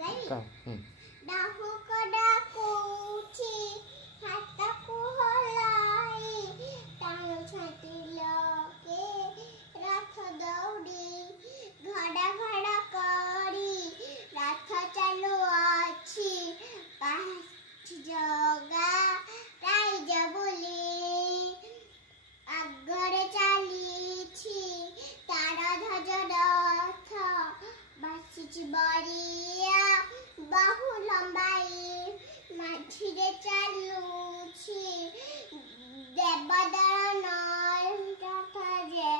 का डाहुक डाकुची हातकु हलाई टाणु छाती लके रथ दौड़ी घड़ा घड़ा करी रथ चालू अछि पाँच जगा राइज बुली आगरे चलीछि तार ध्वज रथ बासिछि बरिया बहु लंबाई माझिरे चालुछि देवदलन रथ जे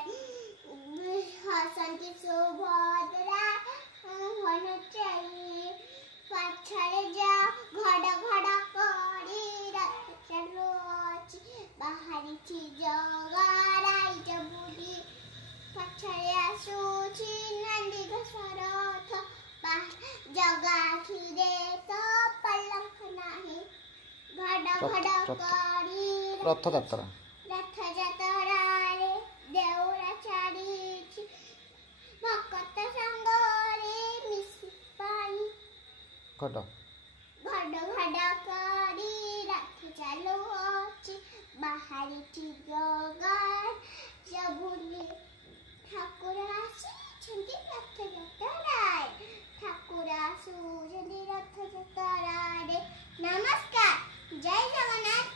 हसंती सुभद्रा होना चाहिए पछरे जा घड़ घड़ करी रथ चालुछि बाहरिछि जगा राइज बुली पछरे आसुछि नंदी घसरथ जगा खिरे तो पलक नाही घड़ घड़ करी रथ यात्रा रे देउरा चारिछि भक्त संगरे मिसि पाई घट घड़ घड़ करी रथ चालू अछि बाहरिछि जगा जबुली ठाकुर आसिछन्ति रथ यात्राय ठाकुर आसुछन्ति रथ यात्राय नमस्कार जय जगन्नाथ।